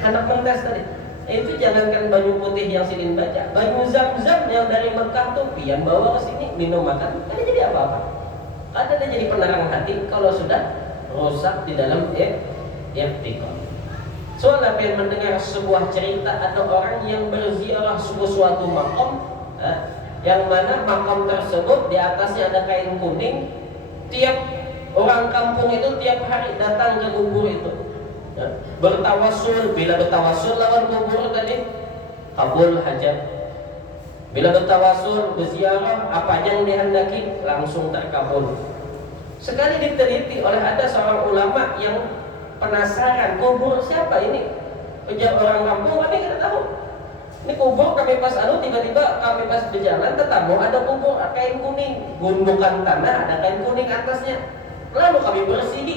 anak mentes tadi. Itu jangankan baju putih yang Sidin baca, baju Zam-Zam yang dari Mekah tuh pian bawa ke sini minum makan, kan jadi apa-apa. Ada jadi penerang hati kalau sudah rusak di dalam i'tikad. Soalnya pian mendengar sebuah cerita ada orang yang berziarah suatu makam, yang mana makam tersebut di atasnya ada kain kuning. Tiap orang kampung itu tiap hari datang ke kubur itu, bertawasul. Bila bertawasul lawan kubur tadi kabul hajat. Bila bertawasul berziarah apa yang dihendaki langsung terkabul. Sekali diteliti oleh ada seorang ulama yang penasaran, kubur siapa ini? Ujar orang kampung, kami tidak tahu. Ini kubur kami pas tiba-tiba kami pas berjalan ketemu ada kubur kain kuning, gundukan tanah ada kain kuning atasnya. Lalu kami bersihi.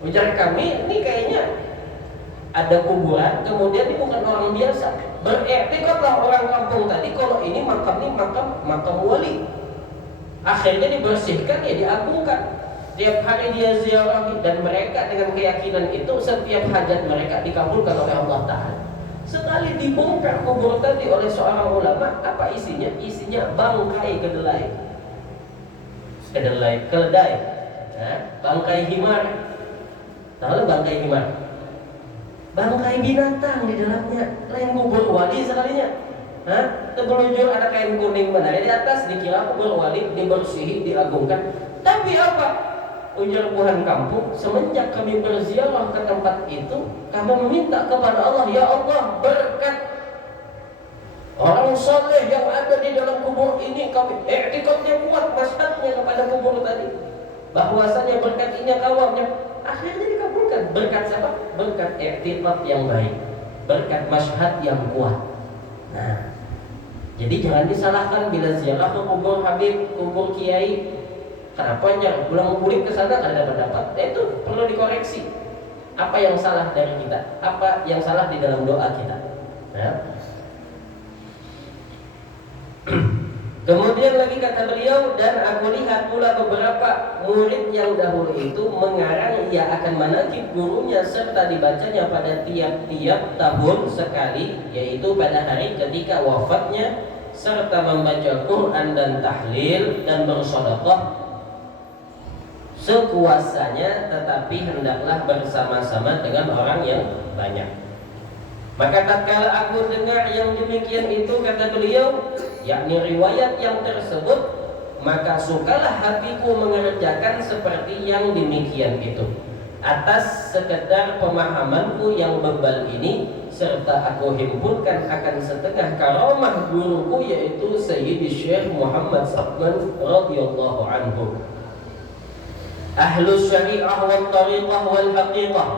Ujar kami, ini kayaknya ada kuburan, kemudian ini bukan orang biasa. Beriktikadlah orang kampung tadi kalau ini makam wali. Akhirnya dibersihkan, ya diagungkan. Tiap hari dia ziarahi, dan mereka dengan keyakinan itu setiap hajat mereka dikabulkan oleh Allah Ta'ala. Sekali dibongkar kubur tadi oleh seorang ulama, apa isinya? Isinya bangkai keledai, bangkai himar. Tahu bangkai himar? Bangkai binatang di dalamnya. Lain kubur wali sekalinya. Terbelujur ada kain kuning benar di atas, dikira kubur wali, dibersihi, diagungkan. Tapi apa? Ujar Tuhan kampung, semenjak kami berziarah ke tempat itu, kami meminta kepada Allah, ya Allah, berkat orang soleh yang ada di dalam kubur ini, kami i'tikadnya kuat, masyhadnya kepada kubur tadi, bahwasanya berkat ini kawamnya. Akhirnya dikabulkan. Berkat siapa? Berkat i'tikad yang baik, berkat masyhad yang kuat. Nah, jadi jangan disalahkan bila ziarah ke kubur habib, kubur kiai. Kenapa jangan pulang mulik ke sana karena dapat? Itu perlu dikoreksi. Apa yang salah dari kita? Apa yang salah di dalam doa kita? Kemudian lagi kata beliau, dan aku lihat pula beberapa murid yang dahulu itu mengarang ia akan manaqib gurunya serta dibacanya pada tiap-tiap tahun sekali, yaitu pada hari ketika wafatnya, serta membaca Quran dan tahlil dan bersedekah sekuasanya, tetapi hendaklah bersama-sama dengan orang yang banyak. Maka tatkala aku dengar yang demikian itu, kata beliau, yakni riwayat yang tersebut, maka sukalah hatiku mengerjakan seperti yang demikian itu, atas sekedar pemahamanku yang bebal ini, serta aku himpunkan akan setengah karamah guruku, yaitu Sayyidi Syekh Muhammad Salman radhiyallahu anhu. Ahlus syari'ah wal tariqah wal haqiqah,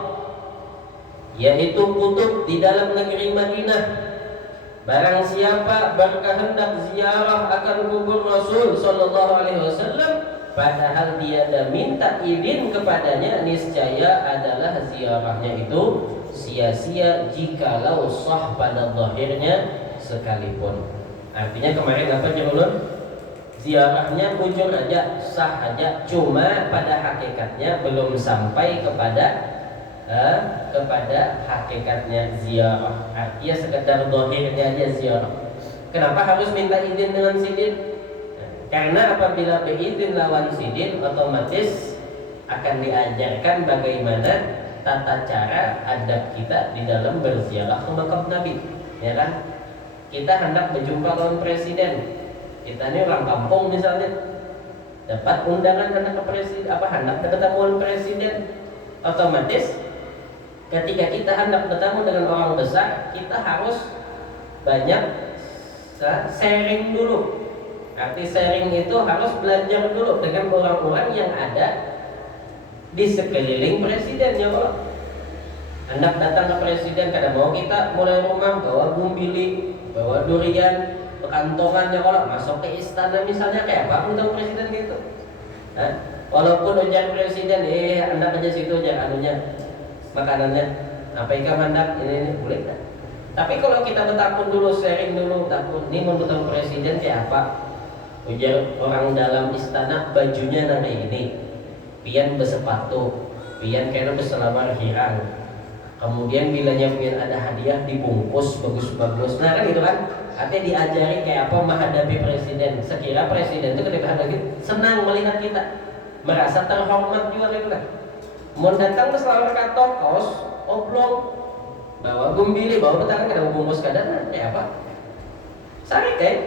yaitu kutub di dalam negeri Madinah. Barang siapa berkehendak ziarah akan kubur Rasul sallallahu alaihi wasallam, padahal dia dah minta izin kepadanya, niscaya adalah ziarahnya itu sia-sia jikalau sah pada zahirnya sekalipun. Artinya kemarin apa Jumulun? Ziarahnya bujur aja, sah aja, cuma pada hakikatnya belum sampai kepada hakikatnya ziarah. Artinya sekedar zahirnya aja ziarah. Kenapa harus minta izin dengan sidin? Karena apabila berizin lawan sidin, otomatis akan diajarkan bagaimana tata cara adab kita di dalam berziarah ke makam Nabi, ya kan? Kita hendak berjumpa lawan presiden. Kita ini orang kampung misalnya, dapat undangan hendak ke presiden, hendak bertemu presiden, otomatis ketika kita hendak bertemu dengan orang besar, kita harus banyak sharing dulu. Arti sharing itu harus belajar dulu dengan orang-orang yang ada di sekeliling presiden, ya Allah. Hendak datang ke presiden, kadang mau kita mulai rumah bawa bumbili, bawa durian, kantongan, ya Allah, masuk ke istana misalnya, kayak apa untuk presiden gitu. Walaupun ujian presiden, hendak aja situ aja anunya, makanannya apa ikan hendak ini boleh kan? Tapi kalau kita bertakun dulu, sharing dulu, takun ini mau bertemu presiden kayak apa? Ujar orang dalam istana bajunya nanti ini, pian bersepatu, pian kena berselamar hirang. Kemudian bila nyampein ada hadiah dibungkus bagus-bagus. Nah kan gitu kan. Artinya diajari kayak apa menghadapi presiden. Sekira presiden itu ketika hadap senang melihat kita, merasa terhormat juga gitu kan. Mau datang ke selalu kata kos, oblong, bawa gumbili, bawa petang kada bungkus kadang kayak apa? Sari kayak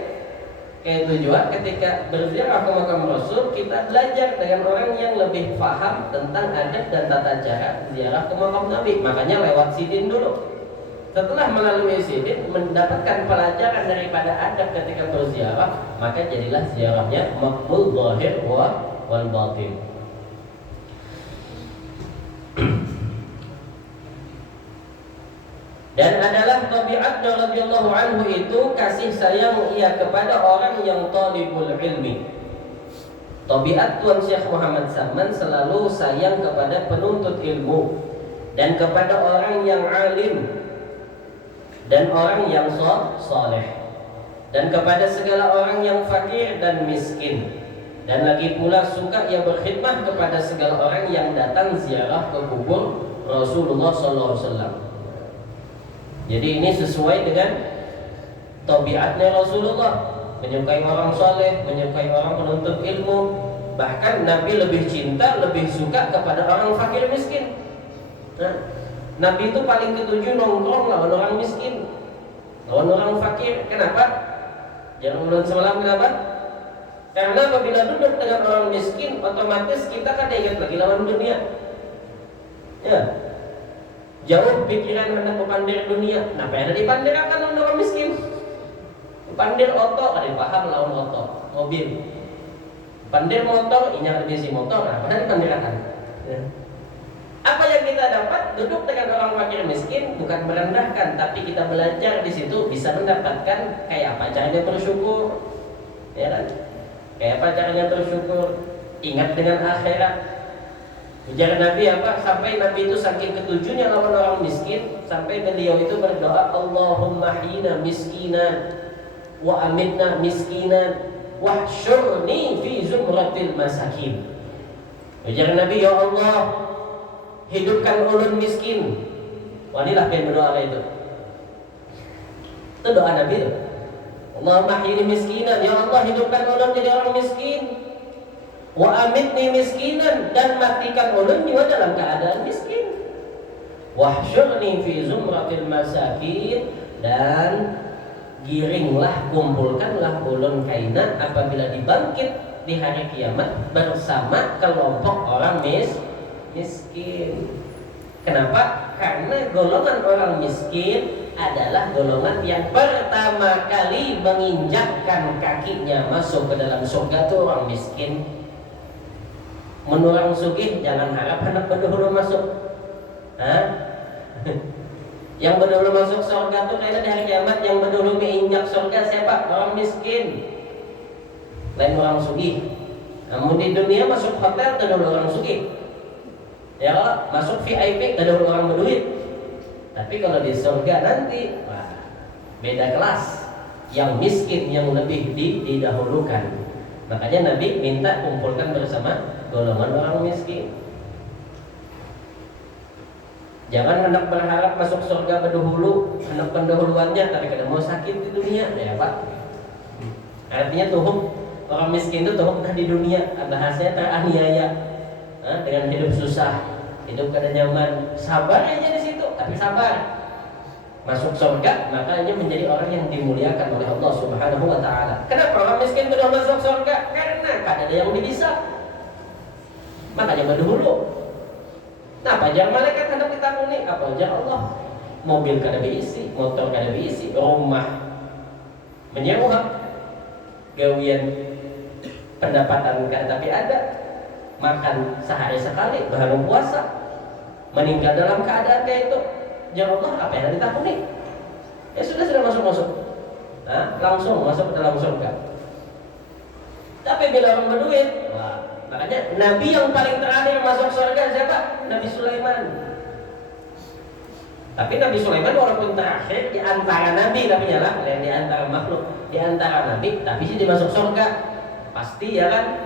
itu juga ketika berziarah ke makam Rasul, kita belajar dengan orang yang lebih paham tentang adab dan tata cara ziarah ke makam Nabi. Makanya lewat sidin dulu. Setelah melalui sidin mendapatkan pelajaran daripada adab ketika berziarah, maka jadilah ziarahnya maqbul zahir wal batin. Dan adalah tabiatnya radhiyallahu anhu itu kasih sayang ia kepada orang yang talibul ilmi. Tabiat Tuan Syekh Muhammad Saman selalu sayang kepada penuntut ilmu dan kepada orang yang alim dan orang yang soleh dan kepada segala orang yang fakir dan miskin. Dan lagi pula suka ia berkhidmah kepada segala orang yang datang ziarah ke kubur Rasulullah SAW. Jadi ini sesuai dengan tabiatnya Rasulullah, menyukai orang soleh, menyukai orang penuntut ilmu. Bahkan Nabi lebih cinta, lebih suka kepada orang fakir miskin. Nah, Nabi itu paling ketujuh nongkrong lawan orang miskin, lawan orang fakir. Kenapa? Jangan ulang semalam kenapa? Karena apabila duduk dengan orang miskin, otomatis kita kan ingat lagi lawan dunia. Ya. Jauh pikiran hendak mepandir dunia. Nah, apa yang dipandir akan orang miskin? Pandir oto, ada yang paham lawan oto, mobil. Pandir motor, ini yang lebih si motor. Nah, apa dipandir akan? Ya. Apa yang kita dapat duduk dengan orang fakir miskin bukan merendahkan, tapi kita belajar di situ bisa mendapatkan kayak apa caranya bersyukur, ya kan? Kayak apa caranya bersyukur, ingat dengan akhirat. Ujar Nabi apa? Sampai Nabi itu saking ketujuhnya lawan orang miskin, sampai beliau itu berdoa, Allahumma hina miskinan wa amitna miskinan wahsyurni fi zumratil masakin. Ujar Nabi, ya Allah, hidupkan ulun miskin. Wanilah yang berdoa itu. Itu doa Nabi itu. Allahumma hina miskinan, ya Allah hidupkan ulun jadi orang miskin. Wa amitni miskinan, dan matikan ulun juga dalam keadaan miskin. Wahsyurni fi zumratil masakin, dan giringlah, kumpulkanlah ulun kaina apabila dibangkit di hari kiamat bersama kelompok orang miskin. Kenapa? Karena golongan orang miskin adalah golongan yang pertama kali menginjakkan kakinya masuk ke dalam surga itu orang miskin. Menurang sugih jangan harap anak berdahulu masuk. Yang berdahulu masuk surga tuh kayaknya di hari kiamat yang berdahulu menginjak surga siapa? Orang miskin. Lain orang sugih. Namun di dunia masuk hotel terdahulu orang sugih. Ya kalau masuk VIP terdahulu orang berduit. Tapi kalau di surga nanti wah, beda kelas. Yang miskin yang lebih didahulukan. Makanya Nabi minta kumpulkan bersama golongan orang miskin. Jangan hendak berharap masuk surga berdahulu, hendak pendahuluannya, tapi kadang mau sakit di dunia, ya Pak. Artinya tuhum orang miskin itu tuhum di dunia, bahasanya teraniaya, dengan hidup susah, hidup kada nyaman. Sabar aja di situ, tapi sabar. Masuk surga, makanya menjadi orang yang dimuliakan oleh Allah Subhanahu wa Ta'ala. Kenapa orang miskin sudah masuk surga? Karena kada ada yang bisa. Makanya berdahulu. Nah, pajar malaikat hendak ditanguni, apa aja Allah? Mobil kada diisi, motor kada diisi, rumah menyewa, gawian pendapatan kada tapi ada, makan sehari sekali, baru puasa, meninggal dalam keadaan kayak itu. Ya Allah, apa yang ditakuni? Ya sudah masuk. Nah, langsung masuk ke dalam surga. Tapi bila orang berduit, wah, makanya Nabi yang paling terakhir masuk surga siapa? Nabi Sulaiman. Tapi Nabi Sulaiman walaupun terakhir di antara Nabi, tapi lah, di antara makhluk, di antara Nabi, tapi sih dimasuk surga. Pasti ya kan?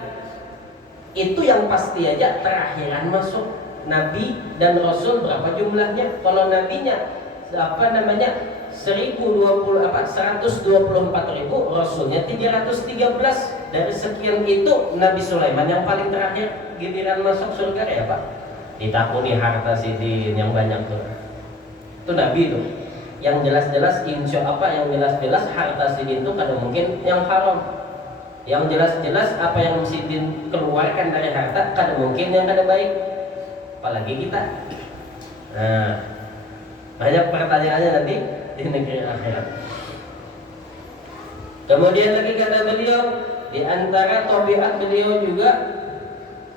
Itu yang pasti aja terakhiran masuk. nabi dan rasul berapa jumlahnya? Kalau nabinya 124.000, rasulnya 313. Dari sekian itu Nabi Sulaiman yang paling terakhir giliran masuk surga ya Pak. Ditakuni harta sidin yang banyak tuh. Itu nabi tuh. Yang jelas-jelas yang jelas-jelas harta sidin itu kadang mungkin yang haram. Yang jelas-jelas apa yang sidin keluarkan dari harta kadang mungkin yang kada baik. Apalagi kita. Nah, banyak pertanyaannya nanti di negeri akhirat. Kemudian lagi kata beliau, di antara tabiat beliau juga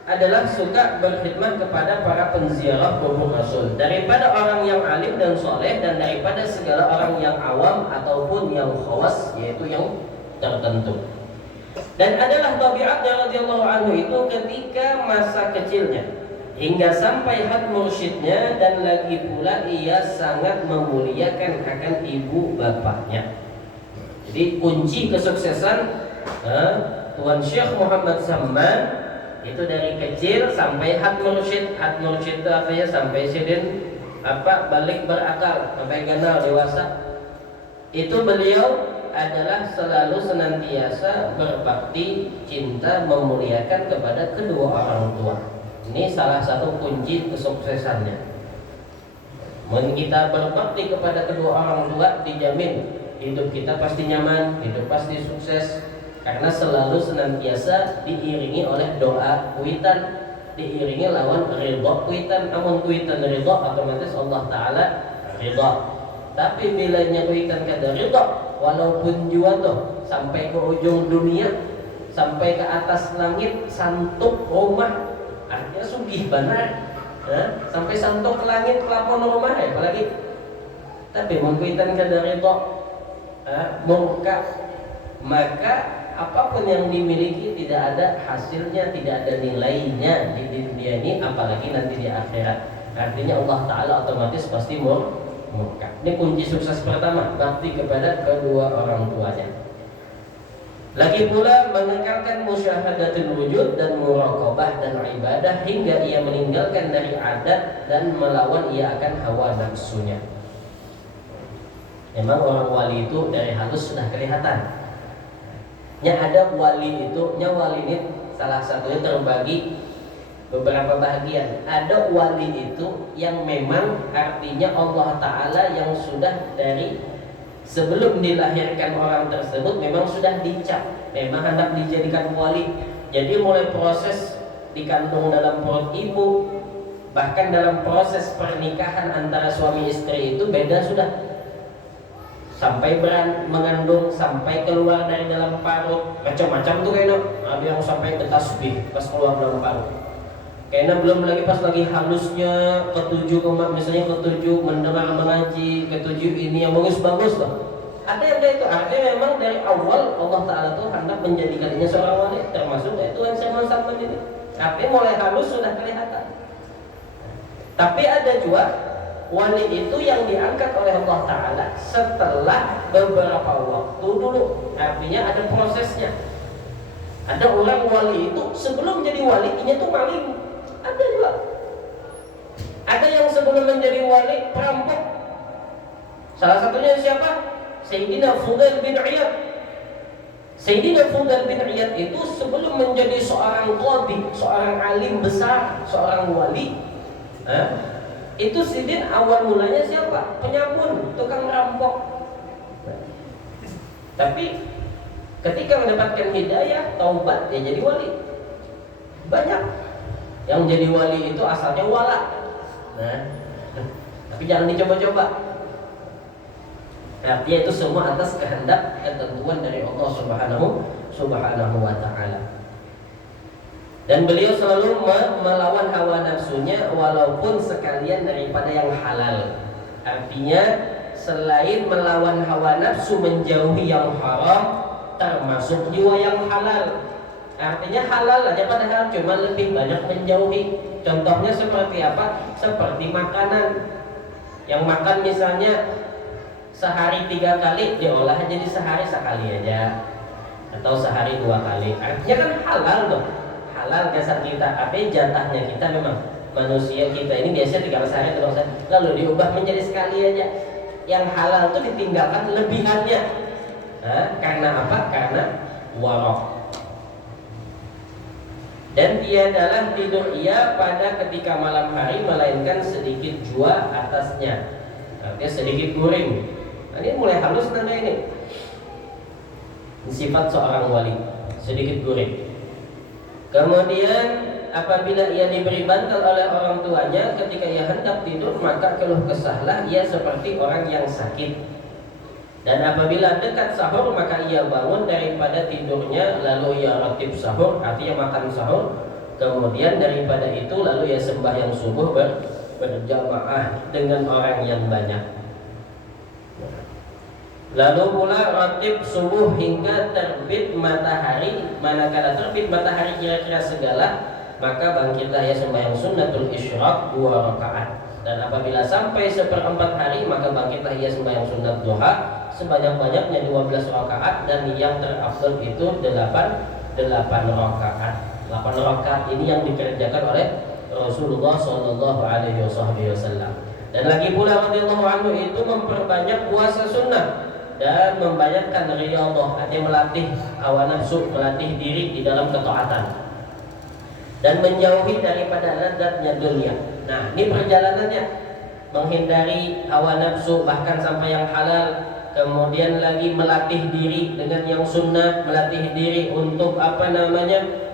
adalah suka berkhidmat kepada para penziarah kubur Rasul, daripada orang yang alim dan soleh, dan daripada segala orang yang awam ataupun yang khawas, yaitu yang tertentu. Dan adalah tabiatnya radhiyallahu anhu itu ketika masa kecilnya hingga sampai had mursyidnya, dan lagi pula ia sangat memuliakan akan ibu bapaknya. Jadi kunci kesuksesan Tuan Syekh Muhammad Samman itu dari kecil sampai had mursyid. Had mursyid itu artinya sampai sidin balik berakal, sampai ganal dewasa. Itu beliau adalah selalu senantiasa berbakti, cinta, memuliakan kepada kedua orang tua. Ini salah satu kunci kesuksesannya. Mun kita berbakti kepada kedua orang tua, dijamin hidup kita pasti nyaman, hidup pasti sukses. Karena selalu senantiasa diiringi oleh doa kuitan, diiringi lawan ridha kuitan. Amun kuitan ridha, otomatis Allah Ta'ala ridha. Tapi bila kuitan kada ridha, walaupun jua tuh sampai ke ujung dunia, sampai ke atas langit, santuk rumah, artinya sugih benar, sampai santuk ke langit pelapon rumah ya apalagi. Tapi mengkuitan kada ridha, murka, maka apapun yang dimiliki tidak ada hasilnya, tidak ada nilainya di dunia ini, apalagi nanti di akhirat. Artinya Allah Ta'ala otomatis pasti murka. Ini kunci sukses pertama, bakti kepada kedua orang tuanya. Lagi pula mengekalkan musyahadatul wujud dan muraqabah dan ibadah hingga ia meninggalkan dari adat dan melawan ia akan hawa nafsunya. Memang orang wali itu dari halus sudah kelihatan. Ada wali itu, wali ini salah satunya terbagi beberapa bagian. Ada wali itu yang memang artinya Allah Ta'ala yang sudah dari sebelum dilahirkan orang tersebut memang sudah dicap, memang hendak dijadikan wali. Jadi mulai proses dikandung dalam perut ibu, bahkan dalam proses pernikahan antara suami istri itu beda sudah. Sampai mengandung, sampai keluar dari dalam parut, macam-macam tuh kayaknya. Ada yang sampai ke tasbih pas keluar dalam parut. Kayaknya belum lagi pas lagi halusnya ketujuh misalnya ketujuh mendengar mengaji, ketujuh ini yang bagus-bagus lah. Ada yang kayak itu. Artinya memang dari awal Allah Ta'ala tuh hendak menjadikannya seorang wali, termasuk itu yang saya masakan ini. Artinya mulai halus sudah kelihatan. Tapi ada juga wali itu yang diangkat oleh Allah Ta'ala setelah beberapa waktu dulu. Artinya ada prosesnya. Ada orang wali itu sebelum jadi wali ini tuh maling. Ada juga. Ada yang sebelum menjadi wali perampok. Salah satunya siapa? Sayyidina Fudail bin Iyad. Sayyidina Fudail bin Iyad itu sebelum menjadi seorang qadhi, seorang alim besar, seorang wali, itu sidin awal mulanya siapa? Penyambun, tukang rampok. Tapi ketika mendapatkan hidayah, taubat, dia jadi wali. Banyak yang jadi wali itu asalnya wala. Tapi jangan dicoba-coba. Artinya itu semua atas kehendak ketentuan dari Allah Subhanahu wa Ta'ala. Dan beliau selalu melawan hawa nafsunya walaupun sekalian daripada yang halal. Artinya selain melawan hawa nafsu menjauhi yang haram, termasuk juga yang halal. Artinya halal aja padahal cuma lebih banyak menjauhi. Contohnya seperti apa? Seperti makanan. Yang makan misalnya sehari 3 kali, diolah jadi sehari sekali aja, atau sehari 2 kali. Artinya kan halal dong. Halal jasad kita, tapi jatahnya kita memang manusia kita ini biasanya 3 kali sehari atau lalu diubah menjadi sekali aja. Yang halal itu ditinggalkan lebihannya. Karena apa? Karena warok. Dan tiadalah tidur ia pada ketika malam hari melainkan sedikit jua atasnya, artinya sedikit guring. Nah, ini mulai halus nada ini. Sifat seorang wali, sedikit guring. Kemudian apabila ia diberi bantal oleh orang tuanya ketika ia hendak tidur, maka keluh kesahlah ia seperti orang yang sakit. Dan apabila dekat sahur maka ia bangun daripada tidurnya, lalu ia ratib sahur, artinya makan sahur. Kemudian daripada itu lalu ia sembahyang subuh berjamaah dengan orang yang banyak. Lalu pula ratib subuh hingga terbit matahari. Manakala terbit matahari kira-kira segala, maka bangkitlah ia sembahyang sunnatul isyraq 2 rakaat. Dan apabila sampai 1/4 hari maka bangkitlah ia sembahyang sunat duha sebanyak-banyaknya 12 rakaat, dan yang terafdal itu 8 rakaat. 8 rakaat ini yang dikerjakan oleh Rasulullah sallallahu alaihi wasallam. Dan lagi pula radhiyallahu anhu itu memperbanyak puasa sunnah dan membanyakkan riyadhah, artinya melatih hawa nafsu, melatih diri di dalam ketaatan dan menjauhi daripada lezatnya dunia. Nah, ini perjalanannya, menghindari hawa nafsu bahkan sampai yang halal. Kemudian lagi melatih diri dengan yang sunnah, melatih diri untuk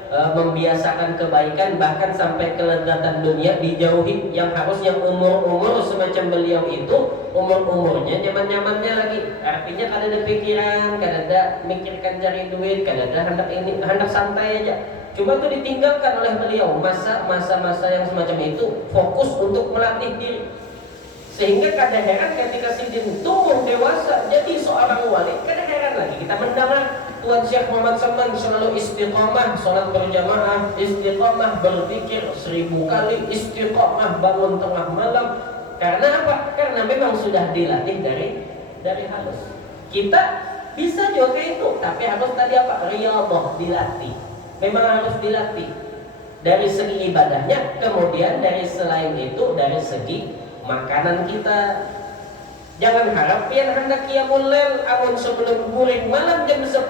membiasakan kebaikan bahkan sampai kelezatan dunia dijauhi. Yang harusnya umur semacam beliau itu umurnya nyaman-nyamannya lagi, artinya kada ada pikiran, kada ada mikirkan cari duit, kada ada hendak santai aja. Cuma itu ditinggalkan oleh beliau masa-masa yang semacam itu, fokus untuk melatih diri. Sehingga kada heran ketika Sidin tumbuh dewasa jadi seorang wali, kada heran lagi kita mendengar Tuan Syekh Muhammad Saman selalu istiqamah, sholat berjamaah, istiqamah berzikir 1000 kali, istiqamah bangun tengah malam. Karena apa? Karena memang sudah dilatih dari halus. Kita bisa juga itu, tapi harus tadi apa? Riyadhah, dilatih. Memang harus dilatih dari segi ibadahnya, kemudian dari selain itu dari segi makanan kita. Jangan harap yang hendak qiyamul lail amun sebelum guring malam jam 10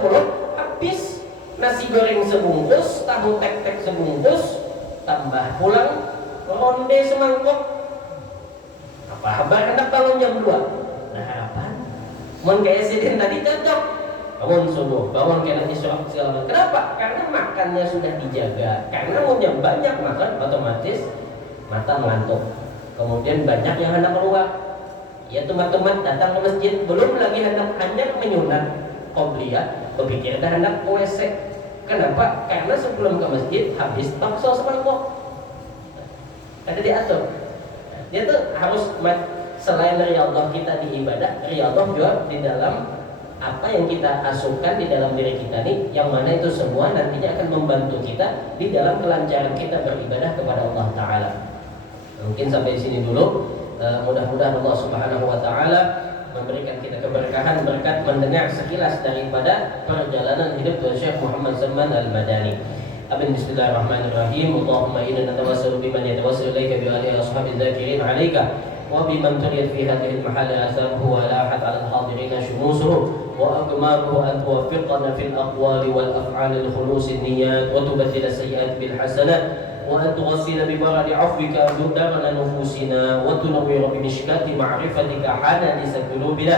habis nasi goreng sebungkus, tahu tek-tek sebungkus, tambah pulang ronde semangkok. Apa kabar hendak bangun jam 2? Nah, harapan mun kayak Sidin tadi cocok. Bangun subuh, bangun kena isyraq segala macam. Kenapa? Karena makannya sudah dijaga. Karena punya banyak makan, otomatis mata mengantuk. Kemudian banyak yang hendak keluar. Ya teman-teman datang ke masjid, belum lagi hendak menyunat qobliyah, berpikir dah hendak ke WC. Kenapa? Karena sebelum ke masjid habis bakso semangkok. Ada diatur. Dia tuh harus selain riyadhah kita di ibadah, riyadhah juga di dalam apa yang kita asuhkan di dalam diri kita nih, yang mana itu semua nantinya akan membantu kita di dalam kelancaran kita beribadah kepada Allah Ta'ala. Mungkin sampai di sini dulu. Mudah-mudahan Allah Subhanahu wa Ta'ala memberikan kita keberkahan berkat mendengar sekilas daripada perjalanan hidup Tuan Syekh Muhammad Zaman Al-Madani. Amin. Bismillahirrahmanirrahim. Allahumma inna natawassalu biman yatawassalu ilaika bi alihi ashabi dzakirin 'alaika wa biman turiyat fi hadhihi al-mahala atharuhu wa lahat 'ala al-hadirin shumusuhu wa akmaluhu an tuwaffiqana fil aqwali wal af'ali al-khulus an-niyyat wa tubaddila sayyi'at bil hasanat وأن تغسل ببرد عفوك دار نفوسنا وتنور بمشكاة معرفتك حنانس قلوبنا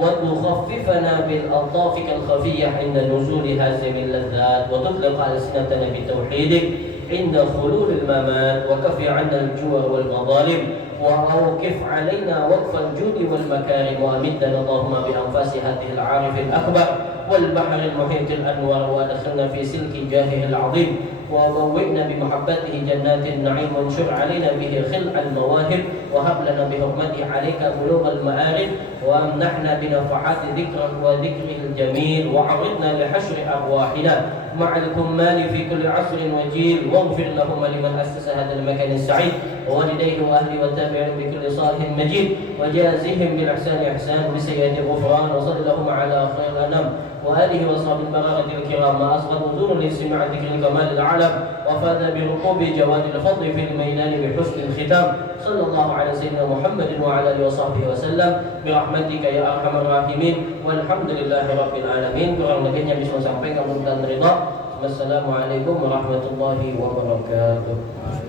وتخففنا بالألطافك الخفية عند نزول هذه اللذات وتطلق ألسنتنا بتوحيدك عند خلول الممات وكفي عنا الجوع والمظالم وأوقف علينا وقف الجود والمكارم وأمدنا اللهم بأنفاس هذه العارف الأكبر والبحر المحيط الأنوار وأدخلنا في سلك جاهه العظيم وبوئنا بمحبته جنات النعيم وانشر علينا به خلع المواهب وهب لنا بحرمته عليك بلوغ المآرب وامنحنا بنفحات ذكره وذكره الجميل وعرضنا لحشر أرواحنا مع الكمال في كل عصر وجيل، واغفر اللهم لمن أسس هذا المكان السعيد ووالديه وأهله والتابعين بكل صالح مجيد، وجازهم بالإحسان إحسان وبالسيئات غفران. وصل اللهم على خير الأنام وآله وصحبه البررة الكرام، ما أصغر أذون لاستماع ذكر الكمال الأعلى وفاز بركوب جواد الفضل في الميدان بحسن الختام. صلى الله على سيدنا محمد وعلى آله وصحبه وسلم برحمتك يا أرحم الراحمين والحمد لله رب العالمين. Kurang lebihnya bisa sampaikan dan ridha. Wassalamualaikum warahmatullahi wabarakatuh.